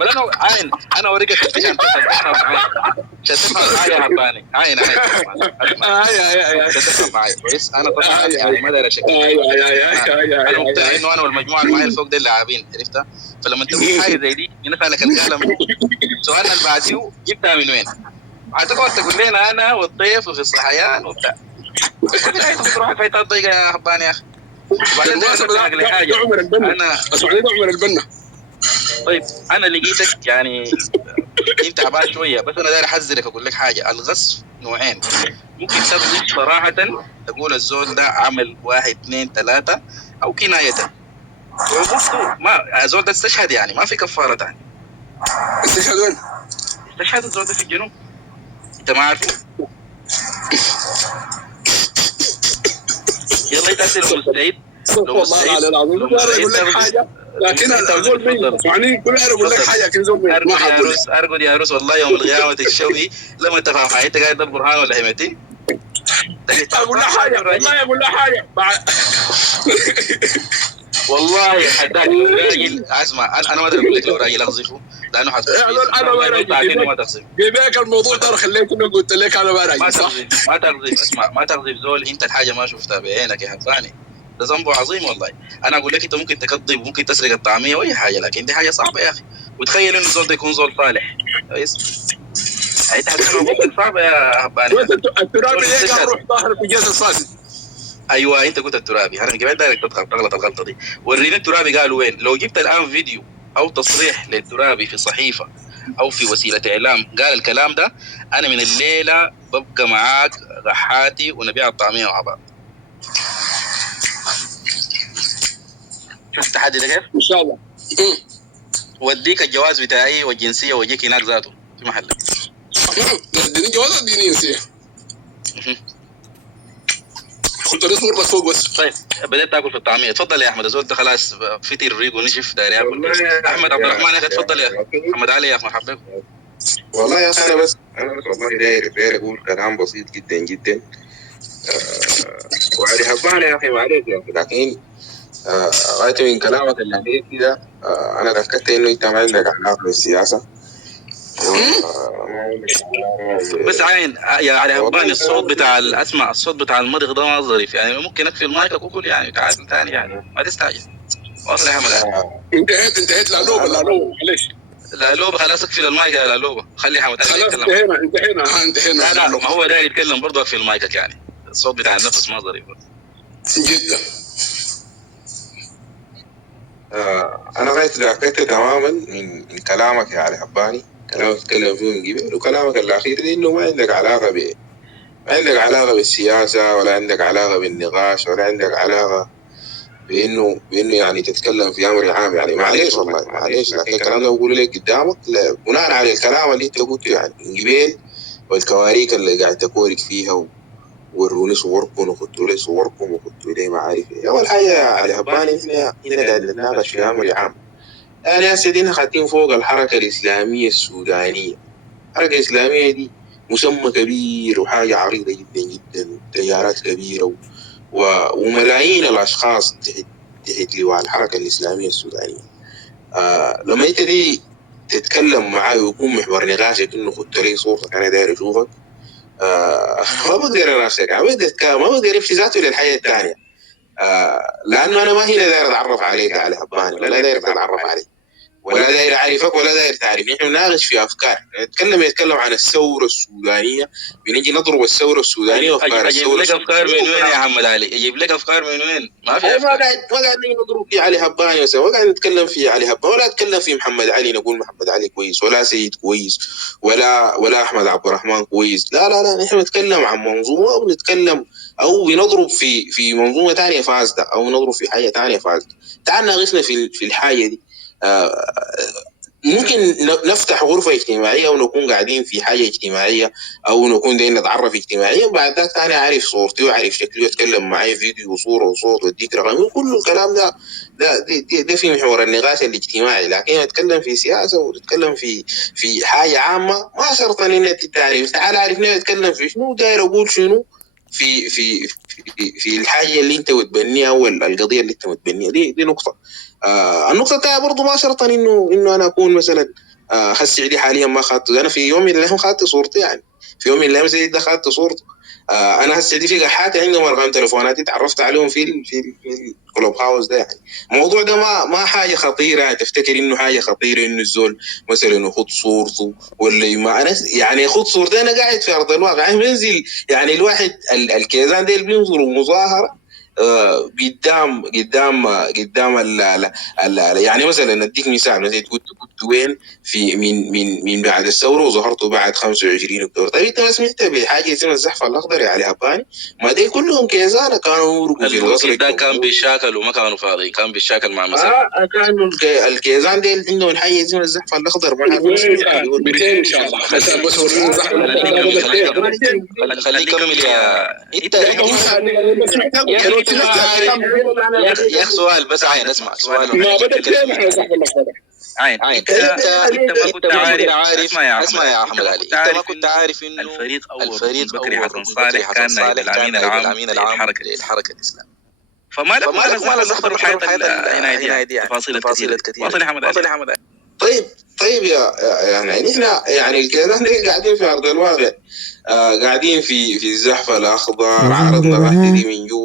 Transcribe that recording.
بل انا عين انا اوريك عشان تفهم معي، عشان تفهم معي يا حباني. عين عشان تفهم معي كويس. انا طبعا يعني ما داير اشكك، انا مقتنع انه انا والمجموعه اللي معي اللي فوق دي لاعبين، عرفتها؟ فلما تقول حاجه زي دي نسالك القلم سؤالنا اللي بعديه جبتها من وين؟ هتقعد تقول لنا انا والضيف وفي الصحيان وبتاع، بس في النهايه تروح في حته ضيقه يا حباني يا اخي. وبعدين ده حاجه انا اسمعني عمر البنا. طيب انا لقيتك يعني انت تعبان شويه، بس انا داير احذرك اقول لك حاجه، الغصب نوعين. ممكن تغصب صراحه تقول الزول ده عمل 1 2 3 او كنايه، وعقوبته ما الزول ده استشهد يعني ما في كفاره ثانيه. استشهد وين؟ استشهد الزول ده في الجنوب، انت ما عارفه؟ يلا انت مستعد؟ والله على العظيم انا اقول لك حاجه، لكن الزول مين يعني كل انا اقول لك حاجه لكن زول مين ما حقول. ارقد يا روس والله يوم القيامه الشوي لما انت فاهم حاجه، انت قاعد تدبر برهان ولا حمتي؟ اقول لك حاجه والله اقول لك حاجه والله حداك لو راجل اسمع، انا ما ادري اقول لك لو راجل اغزفه لانه انا ما راجل ما تغزف بيبيك الموضوع ده خليك انه قلت لك انا ما راجل صح؟ ما تغزف اسمع، ما تغزف زول انت الحاجه ما شفتها بعينك يا حفاني، ده ذنبه عظيم والله. انا اقول لك انت ممكن تكذب وممكن تسرق الطعميه واي حاجه، لكن دي حاجه صعبه يا اخي. وتخيل انه الزول ده يكون زول صالح كويس، انت حتكون صعبه يا حباني. الترابي ليه قاعد يروح ظاهر في جهاز الصاسي؟ ايوه انت قلت الترابي، انا من قبل دايرك تغلط الغلطه دي. وريني الترابي قالوا وين. لو جبت الان فيديو او تصريح للترابي في صحيفه او في وسيله اعلام قال الكلام ده، انا من الليله ببقى معاك غحاتي ونبيع الطعميه مع بعض. شفت التحدي ده كيف؟ ان شاء الله. وديك الجواز بتاعي والجنسيه واجيك هناك ذاته في محلك. اديني جواز اديني جنسيه. كنت نصبر بس فوق بس. طيب بدأت تاكل في الطعميه، تفضل يا احمد. الزول ده خلاص فطر ريق ونشف داير ياكل. احمد عبد الرحمن يا اخي تفضل يا محمد علي يا اخي مرحبا. والله يا اخي انا بس والله داير اقول كلام بسيط جدا جدا. وعلي حبان يا اخي معلش يا اخي، لكن غاية من كلامك اللي عليك كده انا تاكدت انه انت ما عندك علاقه بالسياسه. بس عين يا علي حباني الصوت بتاع الاسمع، الصوت بتاع المضغ ده ما ظريف يعني، ممكن اكفي المايك اقول يعني تعال ثاني يعني ما تستعجل. واصل يا احمد. انتهيت لعلوبه معلش. لعلوبه خلاص اقفل المايك يا لعلوبه، خلي حمد علي يتكلم. انتهينا لا ما هو داير يتكلم برضه اقفل مايكك يعني، الصوت بتاع النفس ما ظريف جدا. انا غاية تأكدت تماما من كلامك يا علي حباني، كلامك تتكلم فيه من قبل، وكلامك الأخير إنه ما عندك علاقة ما عندك علاقة بالسياسة ولا عندك علاقة بالنقاش ولا عندك علاقة بإنه يعني تتكلم في أمر عام يعني. معليش والله معليش، لكن الكلام ده بقوله لك قدامك بناء على الكلام اللي أنت قلته يعني من قبل، والكواريك اللي قاعد تكورك فيها وروني صوركم وخدتوا لي صوركم وخدتوا لي ما عارف ايه. اول حاجه يا علي حباني هنا قاعد نتناقش في امر عام. يعني يا سيدي خاتين فوق الحركه الاسلاميه السودانيه. الحركه الاسلاميه دي مسمى كبير وحاجه عريضه جدا جدا، تيارات كبيره وملايين الاشخاص تحت لواء الحركه الاسلاميه السودانيه. لما انت دي تتكلم معاه ويكون محور نقاشك انه خدت لي صورتك انا داير اشوفك، ما بقدر اناقشك، ما بقدر امشي ذاته للحياه الثانيه. لانه انا ما هنا داير اتعرف عليك على حباني، ولا داير اتعرف عليك، ولا داير اعرفك، ولا داير تعرفني. نحن نناقش في افكار، يتكلم عن الثوره السودانيه، بنجي نضرب الثوره السودانيه وافكار الثوره. اجيب لك افكار من وين يا محمد علي؟ اجيب لك افكار من وين؟ ما في افكار. ما قاعد نضرب في علي حباني مثلا، ما قاعد نتكلم في علي حباني، ولا اتكلم في محمد علي نقول محمد علي كويس، ولا سيد كويس، ولا احمد عبد الرحمن كويس. لا لا لا، نحن نتكلم عن منظومه، او نتكلم او بنضرب في منظومه ثانيه فاسده، او نضرب في حاجه ثانيه فاسده. تعال ناقشنا في الحاجه دي. ممكن نفتح غرفة اجتماعية ونكون قاعدين في حاجة اجتماعية، أو نكون دايما نتعرف اجتماعيا، بعد ذاك أنا عارف صورتي وعارف شكلي وأتكلم معي فيديو وصورة وصوت وأديك رقمي، كل الكلام ده في محور النقاش الاجتماعي. لكن أتكلم في سياسة وتتكلم في حاجة عامة، ما شرط أن أنت تعرف. تعال عارفني أتكلم في شنو، داير أقول شنو في الحاجة اللي أنت متبنيها أو القضية اللي أنت متبنيها. دي نقطة. النقطة الثانية برضو ما شرطا إنه أنا أكون مثلا هسه دي حاليا ما خدته، انا في يوم من الايام خدت صورتي، يعني في يوم من الايام زي ده خدت صورته. انا هسه دي في قحاتي عندهم ارقام تليفوناتي تعرفت عليهم في الكلوب هاوس ده. يعني الموضوع ده ما حاجه خطيره، يعني تفتكر انه حاجه خطيره انه الزول مثلا يخد صورته ولا ما انا يعني يخد صورتي، انا قاعد في ارض الواقع يعني بنزل. يعني الواحد الكيزان ده بينظروا مظاهره قدام يعني مثلا اديك مثال، مثلا كنت وين في من بعد الثوره وظهرتوا بعد 25 اكتوبر. طيب انت ما سمعت بحاجه اسمها الزحف الاخضر يا علي هباني؟ ما دي كلهم كيزانه كانوا يورقوا في القصر. ده كان بيشاكل وما كانوا فاضيين، كان بيشاكل مع مسار. كانوا الكيزان دي عندهم حاجه اسمها الزحف الاخضر. بخير ان شاء الله. بس وريني الزحف خليك كمل يا انت يا اخي سؤال بس عين اسمع سؤال. ما بدك ليه نحن زحف الاخضر؟ عين انت ما كنت عارف. اسمع يا احمد علي، انت ما كنت عارف انه الفريق بكري حسن صالح كان نائب الامين العام للحركه الاسلاميه. فما لكم على زخرف حياه العنايه دي تفاصيل كثيره. واصل يا حمد علي. طيب يعني احنا يعني الكيزان قاعدين في ارض الواقع، قاعدين في الزحف الاخضر، عرضنا تحت دي من جوا.